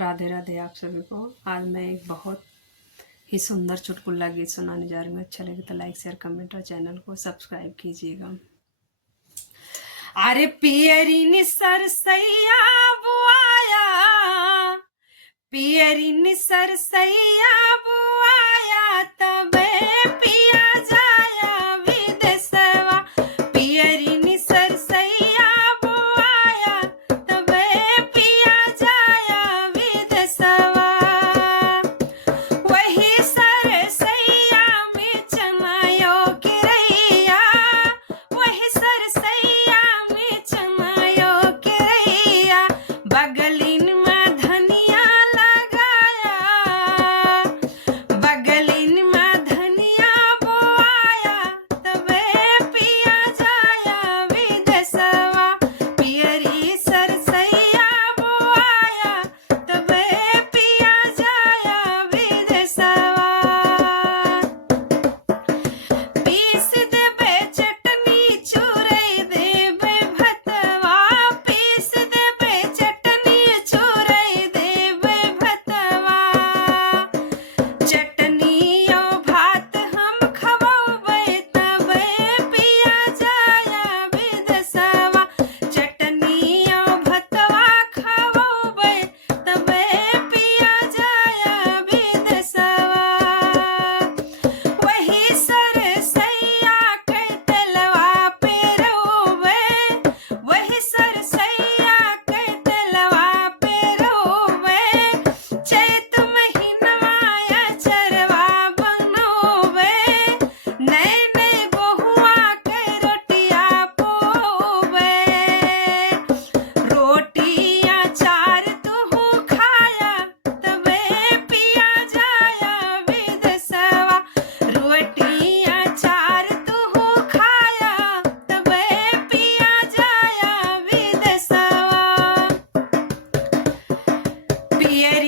राधे राधे आप सभी को। आज मैं एक बहुत ही सुंदर चुटकुला गीत सुनाने जा रही हूँ। अच्छा लगे तो लाइक शेयर कमेंट और चैनल को सब्सक्राइब कीजिएगा। अरे पियरी निसर सैया बुआया, पियरी निसर सैया बुआया, तबे पिया जाया विदेशवा। पियरी निसर सैया बुआया, तबे पिया जाया विदेशवा। वही सरसैया में चमायो किरैया, वही सरसैया में चमायो किरैया। बगलिन में धनिया लगाया, बगलिन में धनिया बोआया, तबे पिया जाया विदेशवा। पियरी सरसैया बोआया, तबे पिया जाया विदेशवा। पीस देबे चटनी चूरई देबे भतवा, पीस देबे चटनी चूरई देबे भतवा। चटनियो भात हम खवौबै, तबे पिया जाया विदेशवा। चटनियो भतवा खवौबै, तबे पिया जाया विदेशवा। वही सरसैया के तेलवा पेरौबै, वही सरसैया के तेलवा पेरौबै। चैत महिनवा अचरवा बनौबै, नए नए बहुआ के रोटिया पौबै। रोटी अचार तुहू खाया, तबे पिया जाया विदेशवा। रोटी अचार तुहू खाया, तबे पिया जाया विदेशवा। पियरी